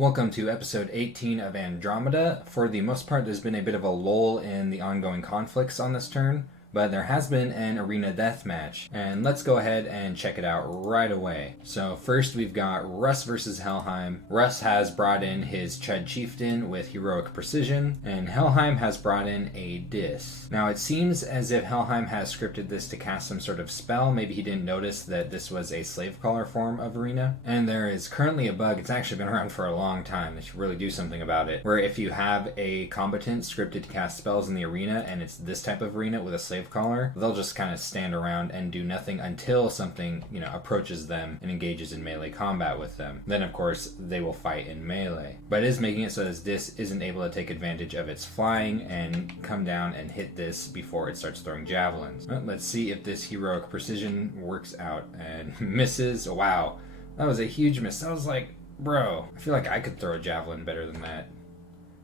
Welcome to episode 18 of Andromeda. For the most part, there's been a bit of a lull in the ongoing conflicts on this turn, but there has been an arena deathmatch, and let's go ahead and check it out right away. So first we've got Russ versus Helheim. Russ has brought in his Chud Chieftain with heroic precision, and Helheim has brought in a Dis. Now it seems as if Helheim has scripted this to cast some sort of spell. Maybe he didn't notice that this was a slave caller form of arena, and there is currently a bug. It's actually been around for a long time. They should really do something about it, where if you have a combatant scripted to cast spells in the arena and it's this type of arena with a slave caller, they'll just kind of stand around and do nothing until something, approaches them and engages in melee combat with them. Then, of course, they will fight in melee. But it is making it so that this isn't able to take advantage of its flying and come down and hit this before it starts throwing javelins. Well, let's see if this heroic precision works out and misses. Wow, that was a huge miss. I was like, bro, I feel like I could throw a javelin better than that.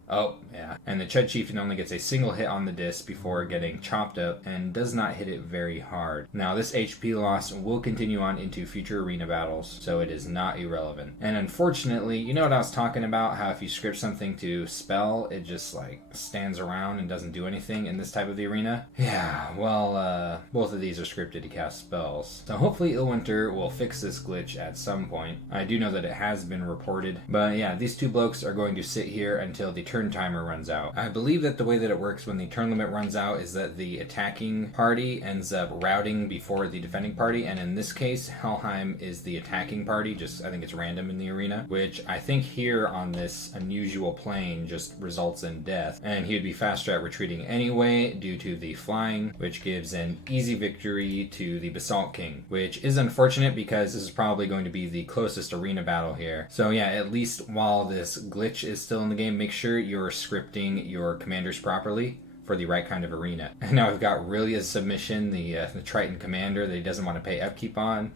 Oh, yeah. And the Chud Chieftain only gets a single hit on the disc before getting chopped up and does not hit it very hard. Now, this HP loss will continue on into future arena battles, so it is not irrelevant. And unfortunately, you know what I was talking about? How if you script something to spell, it just stands around and doesn't do anything in this type of the arena? Yeah, well, both of these are scripted to cast spells. So hopefully Illwinter will fix this glitch at some point. I do know that it has been reported. But yeah, these two blokes are going to sit here until the turn timer runs out. I believe that the way that it works when the turn limit runs out is that the attacking party ends up routing before the defending party, and in this case Helheim is the attacking party. I think it's random in the arena, which I think here on this unusual plane just results in death, and he would be faster at retreating anyway due to the flying, which gives an easy victory to the Basalt King, which is unfortunate because this is probably going to be the closest arena battle here. So yeah, at least while this glitch is still in the game, make sure you're scripting your commanders properly for the right kind of arena. And now we've got Rillia's submission, the Triton commander that he doesn't want to pay upkeep on.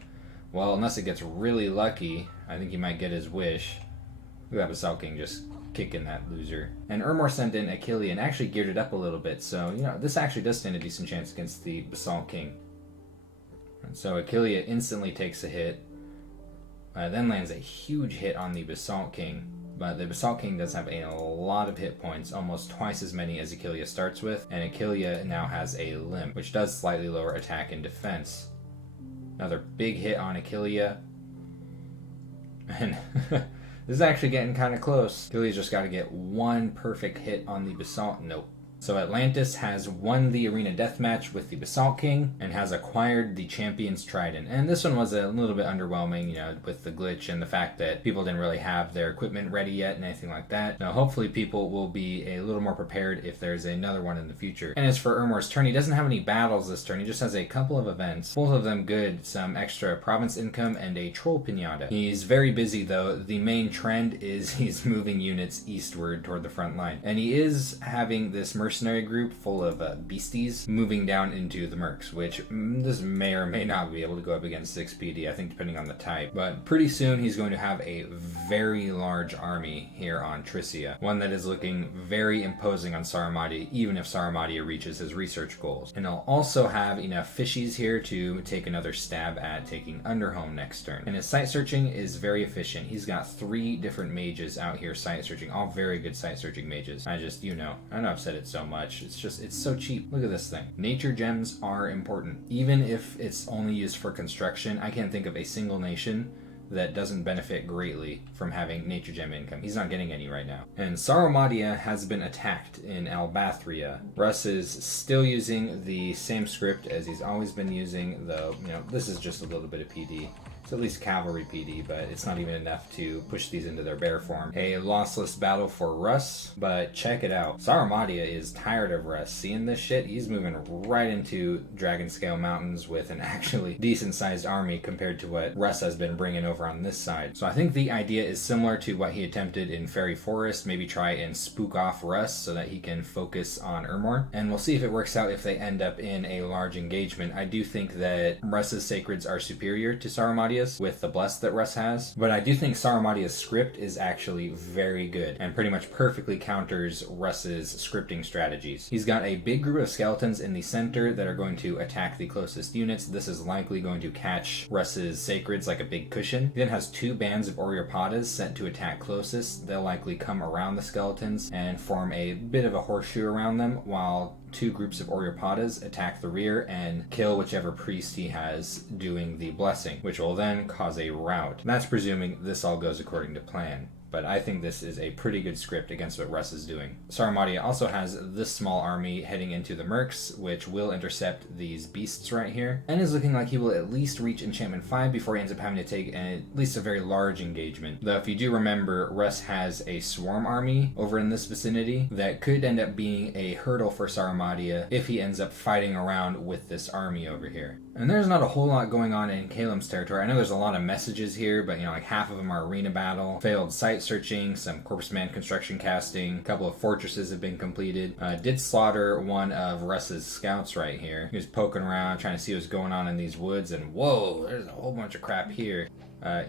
Well, unless it gets really lucky, I think he might get his wish. Look at that Basalt King just kicking that loser. And Hermor sent in Achille and actually geared it up a little bit, so this actually does stand a decent chance against the Basalt King. And so Achille instantly takes a hit, then lands a huge hit on the Basalt King. But the Basalt King does have a lot of hit points, almost twice as many as Achille starts with, and Achille now has a limp, which does slightly lower attack and defense. Another big hit on Achille. And this is actually getting kind of close. Achille's just got to get one perfect hit on the Basalt. Nope. So Atlantis has won the arena deathmatch with the Basalt King and has acquired the Champion's Trident. And this one was a little bit underwhelming, with the glitch and the fact that people didn't really have their equipment ready yet and anything like that. Now, hopefully people will be a little more prepared if there's another one in the future. And as for Hermor's turn, he doesn't have any battles this turn. He just has a couple of events, both of them good, some extra province income and a troll pinata. He's very busy though. The main trend is he's moving units eastward toward the front line. And he is having this mercenary group full of beasties moving down into the mercs, which this may or may not be able to go up against 6 PD, I think, depending on the type. But pretty soon he's going to have a very large army here on Tricia, one that is looking very imposing on Saramatia, even if Saramatia reaches his research goals. And he'll also have enough fishies here to take another stab at taking Underhome next turn. And his site searching is very efficient. He's got 3 different mages out here site searching, all very good site searching mages. I know I've said it so much. It's so cheap. Look at this thing. Nature gems are important. Even if it's only used for construction, I can't think of a single nation that doesn't benefit greatly from having nature gem income. He's not getting any right now. And Saramatia has been attacked in Albathria. Russ is still using the same script as he's always been using, though, this is just a little bit of PD. It's at least cavalry PD, but it's not even enough to push these into their bear form. A lossless battle for Russ, but check it out. Saramatia is tired of Russ. Seeing this shit, he's moving right into Dragon Scale Mountains with an actually decent sized army compared to what Russ has been bringing over on this side. So I think the idea is similar to what he attempted in Fairy Forest, maybe try and spook off Russ so that he can focus on Hermor. And we'll see if it works out if they end up in a large engagement. I do think that Russ's sacreds are superior to Saramatia, Saramatia's with the Bless that Russ has, but I do think Saramatia's script is actually very good and pretty much perfectly counters Russ's scripting strategies. He's got a big group of skeletons in the center that are going to attack the closest units. This is likely going to catch Russ's sacreds like a big cushion. He then has 2 bands of Oreopatas sent to attack closest. They'll likely come around the skeletons and form a bit of a horseshoe around them, while 2 groups of Oreopatas attack the rear and kill whichever priest he has doing the blessing, which will then cause a rout. That's presuming this all goes according to plan. But I think this is a pretty good script against what Russ is doing. Saramatia also has this small army heading into the Mercs, which will intercept these beasts right here, and is looking like he will at least reach Enchantment 5 before he ends up having to take at least a very large engagement. Though if you do remember, Russ has a swarm army over in this vicinity that could end up being a hurdle for Saramatia if he ends up fighting around with this army over here. And there's not a whole lot going on in Kaelem's territory. I know there's a lot of messages here, but like half of them are arena battle, failed site searching, some Corpus Man construction casting, a couple of fortresses have been completed. Did slaughter one of Russ's scouts right here. He was poking around, trying to see what's going on in these woods, and whoa, there's a whole bunch of crap here.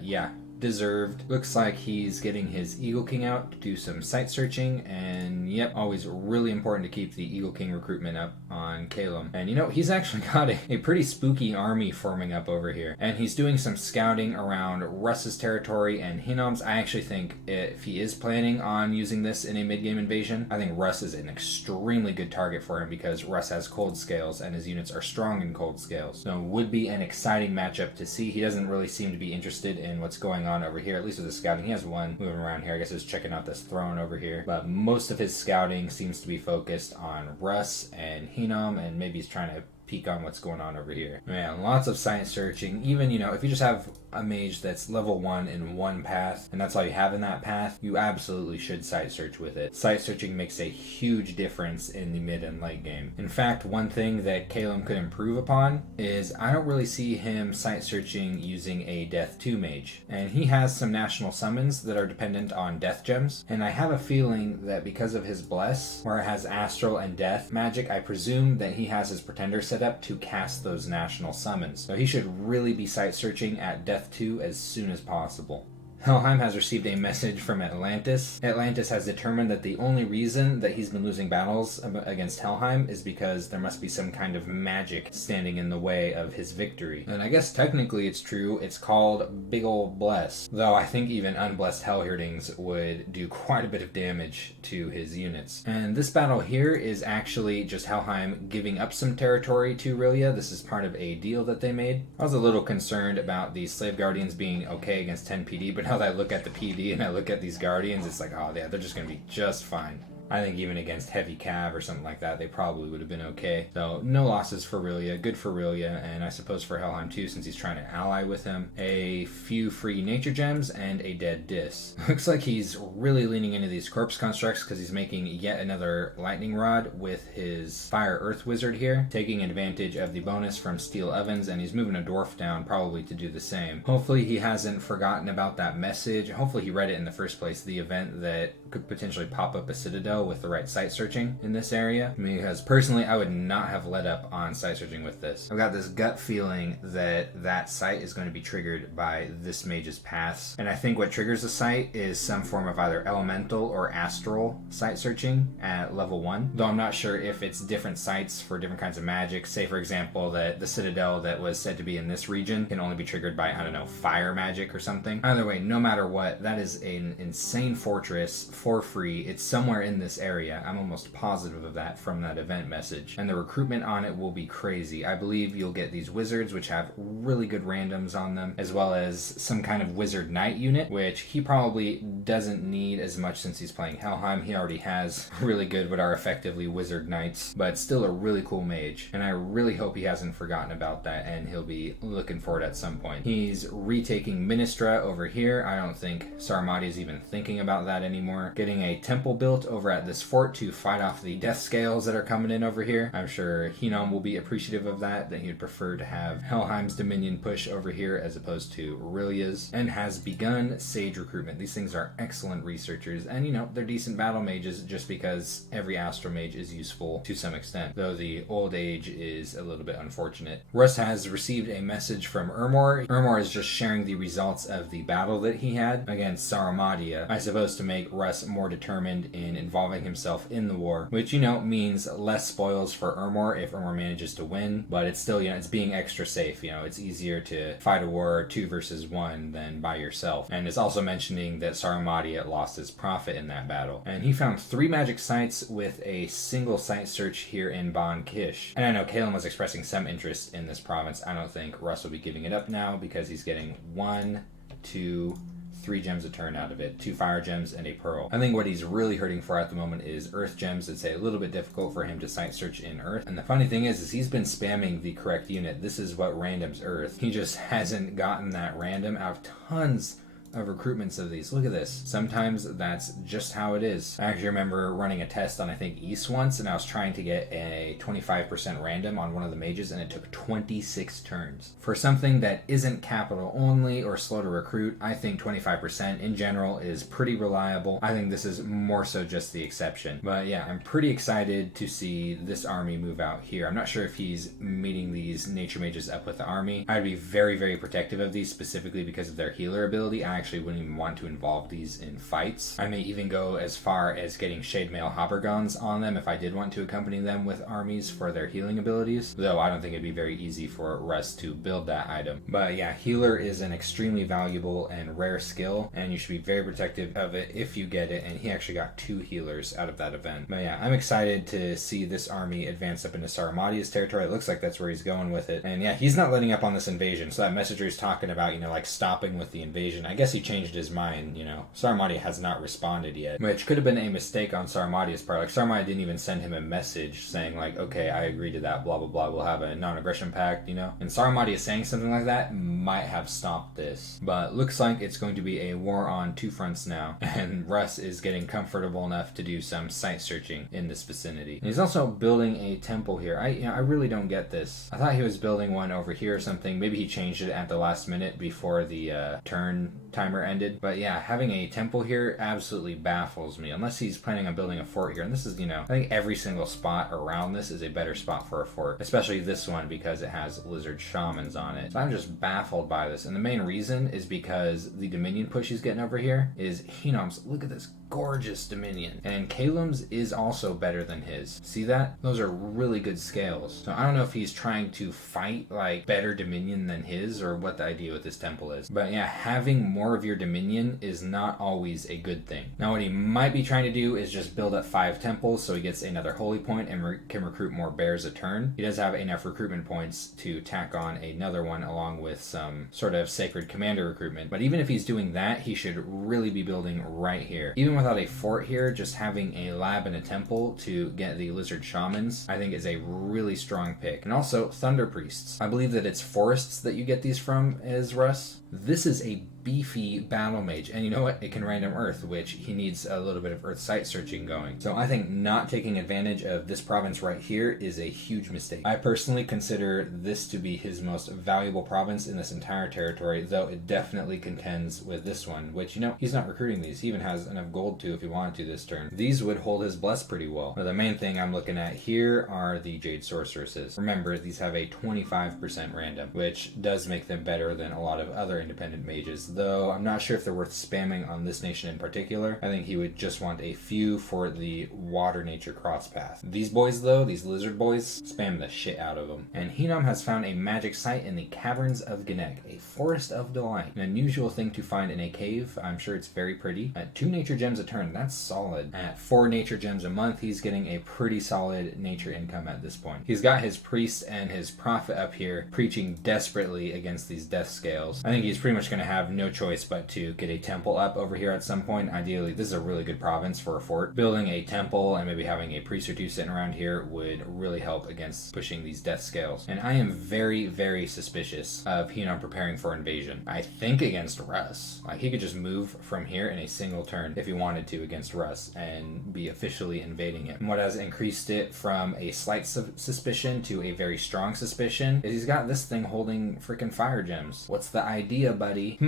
Yeah. Deserved. Looks like he's getting his Eagle King out to do some site searching, and yep, always really important to keep the Eagle King recruitment up on Kaelen. And he's actually got a pretty spooky army forming up over here, and he's doing some scouting around Russ's territory and Hinnom's. I actually think if he is planning on using this in a mid-game invasion, I think Russ is an extremely good target for him because Russ has cold scales and his units are strong in cold scales. So it would be an exciting matchup to see. He doesn't really seem to be interested in what's going on over here, at least with the scouting. He has one moving around here. I guess he's checking out this throne over here. But most of his scouting seems to be focused on Russ and Hinnom, and maybe he's trying to peek on what's going on over here. Man, lots of site searching. Even, if you just have a mage that's level 1 in one path, and that's all you have in that path, you absolutely should site search with it. Site searching makes a huge difference in the mid and late game. In fact, one thing that Kaelen could improve upon is I don't really see him site searching using a Death 2 mage. And he has some national summons that are dependent on death gems, and I have a feeling that because of his bless, where it has astral and death magic, I presume that he has his pretender set up to cast those national summons. So he should really be site searching at Death 2 as soon as possible. Helheim has received a message from Atlantis. Atlantis has determined that the only reason that he's been losing battles against Helheim is because there must be some kind of magic standing in the way of his victory. And I guess technically it's true, it's called Big Ol' Bless. Though I think even unblessed Hellhirdings would do quite a bit of damage to his units. And this battle here is actually just Helheim giving up some territory to Aurelia. This is part of a deal that they made. I was a little concerned about the Slave Guardians being okay against 10 PD, but now that I look at the PD and I look at these Guardians, it's like, oh yeah, they're just going to be just fine. I think even against heavy cav or something like that, they probably would have been okay. So no losses for Aurelia, good for Aurelia, and I suppose for Helheim too, since he's trying to ally with him. A few free nature gems and a dead dis. Looks like he's really leaning into these corpse constructs because he's making yet another lightning rod with his fire earth wizard here, taking advantage of the bonus from steel ovens, and he's moving a dwarf down probably to do the same. Hopefully he hasn't forgotten about that message. Hopefully he read it in the first place, the event that could potentially pop up a citadel with the right site searching in this area, because personally I would not have let up on site searching with this. I've got this gut feeling that that site is going to be triggered by this mage's paths, and I think what triggers the site is some form of either elemental or astral site searching at level 1, though I'm not sure if it's different sites for different kinds of magic. Say for example that the citadel that was said to be in this region can only be triggered by, I don't know, fire magic or something. Either way, no matter what, that is an insane fortress for free. It's somewhere in this area. I'm almost positive of that from that event message. And the recruitment on it will be crazy. I believe you'll get these wizards, which have really good randoms on them, as well as some kind of wizard knight unit, which he probably doesn't need as much since he's playing Helheim. He already has really good what are effectively wizard knights, but still a really cool mage. And I really hope he hasn't forgotten about that and he'll be looking for it at some point. He's retaking Ministra over here. I don't think Saramati is even thinking about that anymore. Getting a temple built over at at this fort to fight off the death scales that are coming in over here. I'm sure Henom will be appreciative of that he would prefer to have Helheim's Dominion push over here as opposed to Aurelia's, and has begun Sage recruitment. These things are excellent researchers, and they're decent battle mages just because every Astro Mage is useful to some extent, though the old age is a little bit unfortunate. Russ has received a message from Hermor. Hermor is just sharing the results of the battle that he had against Sarumadia, I suppose to make Russ more determined in involving himself in the war, which means less spoils for Hermor if Hermor manages to win, but it's still it's being extra safe. It's easier to fight a war 2 versus 1 than by yourself. And it's also mentioning that Sarumadia lost his prophet in that battle, and he found 3 magic sites with a single site search here in Ban Kish. And I know Kaelen was expressing some interest in this province. I don't think Russ will be giving it up now because he's getting 1, 2, 3 gems a turn out of it, 2 fire gems and a pearl. I think what he's really hurting for at the moment is earth gems. It's a little bit difficult for him to site search in earth. And the funny thing is he's been spamming the correct unit. This is what randoms earth. He just hasn't gotten that random out of tons of recruitments of these. Look at this. Sometimes that's just how it is. I actually remember running a test on I think East once, and I was trying to get a 25% random on one of the mages, and it took 26 turns. For something that isn't capital only or slow to recruit, I think 25% in general is pretty reliable. I think this is more so just the exception. But yeah, I'm pretty excited to see this army move out here. I'm not sure if he's meeting these nature mages up with the army. I'd be very, very protective of these, specifically because of their healer ability. I actually wouldn't even want to involve these in fights. I may even go as far as getting Shade Mail Habergons on them if I did want to accompany them with armies for their healing abilities, though I don't think it'd be very easy for Russ to build that item. But yeah, healer is an extremely valuable and rare skill, and you should be very protective of it if you get it, and he actually got 2 healers out of that event. But yeah, I'm excited to see this army advance up into Sarumadia's territory. It looks like that's where he's going with it, and yeah, he's not letting up on this invasion. So that messenger is talking about like stopping with the invasion. I guess he changed his mind. Sarumadia has not responded yet, which could have been a mistake on Sarumadia's part. Like, Sarumadia didn't even send him a message saying like, okay, I agree to that, blah blah blah, we'll have a non-aggression pact, and Sarumadia saying something like that might have stopped this. But looks like it's going to be a war on 2 fronts now, and Russ is getting comfortable enough to do some site searching in this vicinity. And he's also building a temple here. I really don't get this. I thought he was building one over here or something. Maybe he changed it at the last minute before the turn timer ended. But yeah, having a temple here absolutely baffles me, unless he's planning on building a fort here. And this is, I think every single spot around this is a better spot for a fort, especially this one because it has lizard shamans on it. So I'm just baffled by this. And the main reason is because the Dominion push he's getting over here is Henom's. Look at this gorgeous Dominion. And Kalem's is also better than his. See that? Those are really good scales. So I don't know if he's trying to fight like better Dominion than his, or what the idea with this temple is. But yeah, having more of your Dominion is not always a good thing. Now what he might be trying to do is just build up 5 temples so he gets another holy point and can recruit more bears a turn. He does have enough recruitment points to tack on another one along with some sort of sacred commander recruitment. But even if he's doing that, he should really be building right here. Even without a fort here, just having a lab and a temple to get the lizard shamans, I think is a really strong pick. And also thunder priests. I believe that it's forests that you get these from as Russ. This is a beefy battle mage, and you know what, it can random earth, which he needs a little bit of earth site searching going. So I think not taking advantage of this province right here is a huge mistake. I personally consider this to be his most valuable province in this entire territory, though it definitely contends with this one, which he's not recruiting these. He even has enough gold to if he wanted to this turn. These would hold his bless pretty well. Now, the main thing I'm looking at here are the Jade Sorceresses. Remember, these have a 25% random, which does make them better than a lot of other independent mages, though I'm not sure if they're worth spamming on this nation in particular. I think he would just want a few for the water nature cross path. These boys though, these lizard boys, spam the shit out of them. And Henom has found a magic site in the Caverns of Gnek, a forest of delight. An unusual thing to find in a cave. I'm sure it's very pretty. At 2 nature gems a turn, that's solid. At 4 nature gems a month, he's getting a pretty solid nature income at this point. He's got his priest and his prophet up here preaching desperately against these death scales. I think he's pretty much going to have no no choice but to get a temple up over here at some point. Ideally, this is a really good province for a fort. Building a temple and maybe having a priest or two sitting around here would really help against pushing these death scales. And I am very, very suspicious of Henom preparing for invasion. I think against Russ. Like, he could just move from here in a single turn if he wanted to against Russ and be officially invading him. And what has increased it from a slight suspicion to a very strong suspicion is he's got this thing holding freaking fire gems. What's the idea, buddy?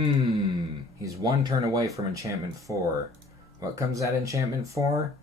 He's one turn away from enchantment 4. What comes at enchantment 4?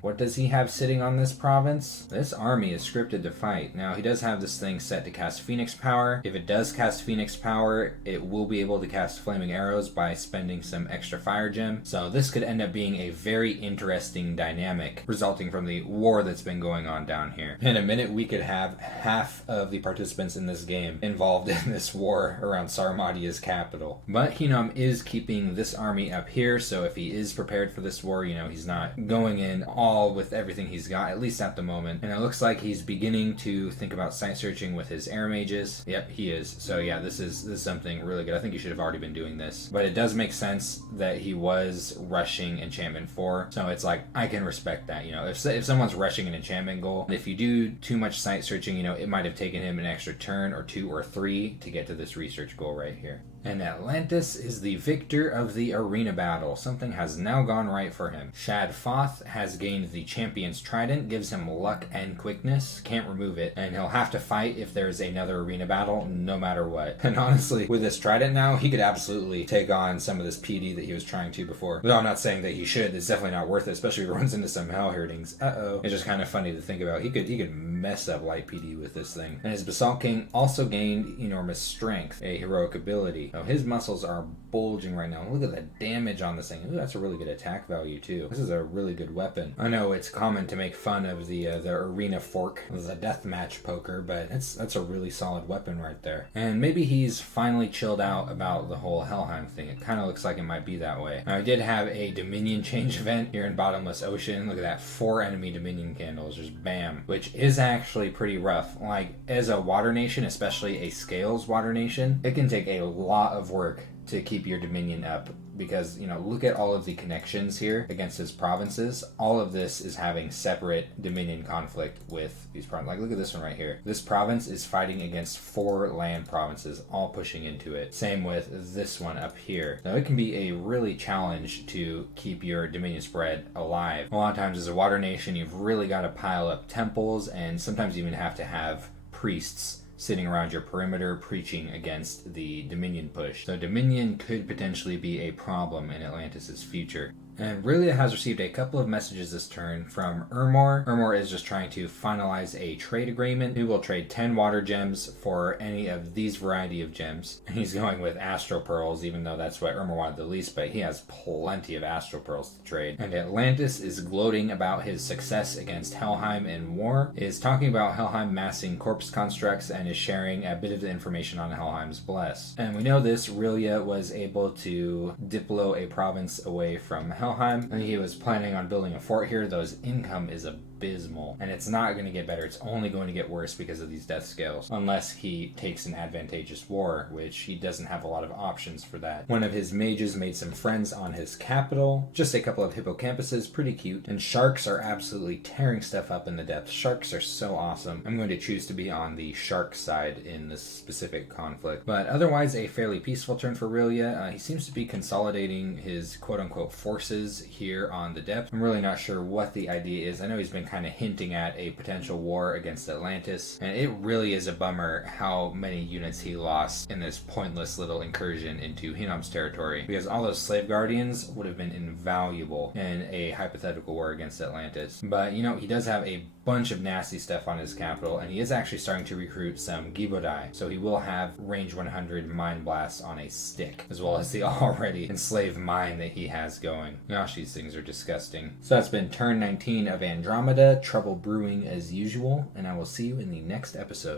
What does he have sitting on this province? This army is scripted to fight. Now, he does have this thing set to cast Phoenix Power. If it does cast Phoenix Power, it will be able to cast Flaming Arrows by spending some extra fire gem. So this could end up being a very interesting dynamic resulting from the war that's been going on down here. In a minute, we could have half of the participants in this game involved in this war around Saramadia's capital. But Henom is keeping this army up here, so if he is prepared for this war, he's not going in all with everything he's got, at least at the moment. And it looks like he's beginning to think about site searching with his air mages. Yep, he is. So yeah, this is something really good. I think he should have already been doing this. But it does make sense that he was rushing enchantment 4. So it's like, I can respect that. If someone's rushing an enchantment goal, if you do too much site searching, it might have taken him an extra turn or 2 or 3 to get to this research goal right here. And Atlantis is the victor of the arena battle. Something has now gone right for him. Shad Foth has gained the Champion's Trident, gives him luck and quickness, can't remove it, and he'll have to fight if there's another arena battle, no matter what. And honestly, with this Trident now, he could absolutely take on some of this PD that he was trying to before. Though I'm not saying that he should, it's definitely not worth it, especially if he runs into some Hell Herdings. It's just kind of funny to think about. He could mess up Light PD with this thing. And his Basalt King also gained enormous strength, a heroic ability. Now, his muscles are bulging right now. Look at the damage on this thing. Ooh, that's a really good attack value too. This is a really good weapon. I know it's common to make fun of the arena fork, the deathmatch poker, but that's a really solid weapon right there. And maybe he's finally chilled out about the whole Helheim thing. It kind of looks like it might be that way. Now, I did have a Dominion change event here in Bottomless Ocean. Look at that, 4 enemy Dominion candles, just bam, which is actually pretty rough. Like, as a water nation, especially a Scales water nation, it can take a lot of work to keep your Dominion up, because look at all of the connections here against his provinces. All of this is having separate Dominion conflict with these provinces. Like, look at this one right here. This province is fighting against 4 land provinces, all pushing into it. Same with this one up here. Now, it can be a really challenge to keep your Dominion spread alive. A lot of times as a water nation, you've really got to pile up temples, and sometimes you even have to have priests sitting around your perimeter preaching against the Dominion push. So Dominion could potentially be a problem in Atlantis' future. And Aurelia has received a couple of messages this turn from Hermor. Hermor is just trying to finalize a trade agreement. He will trade 10 water gems for any of these variety of gems. And he's going with Astral Pearls, even though that's what Hermor wanted the least, but he has plenty of Astral Pearls to trade. And Atlantis is gloating about his success against Helheim in war, is talking about Helheim massing corpse constructs, and is sharing a bit of the information on Helheim's bless. And we know this, Aurelia was able to diplo a province away from Helheim. And he was planning on building a fort here, though his income is abysmal, and it's not going to get better. It's only going to get worse because of these death scales, unless he takes an advantageous war, which he doesn't have a lot of options for that. One of his mages made some friends on his capital, just a couple of hippocampuses, pretty cute, and sharks are absolutely tearing stuff up in the depths. Sharks are so awesome. I'm going to choose to be on the shark side in this specific conflict, but otherwise a fairly peaceful turn for Aurelia. He seems to be consolidating his quote-unquote forces here on the depth. I'm really not sure what the idea is. I know he's been kind of hinting at a potential war against Atlantis, and it really is a bummer how many units he lost in this pointless little incursion into Henom's territory, because all those slave guardians would have been invaluable in a hypothetical war against Atlantis. But he does have a bunch of nasty stuff on his capital, and he is actually starting to recruit some Gibodai, so he will have range 100 mine blasts on a stick, as well as the already enslaved mine that he has going. Gosh, these things are disgusting. So that's been turn 19 of Andromeda. Trouble brewing as usual, and I will see you in the next episode.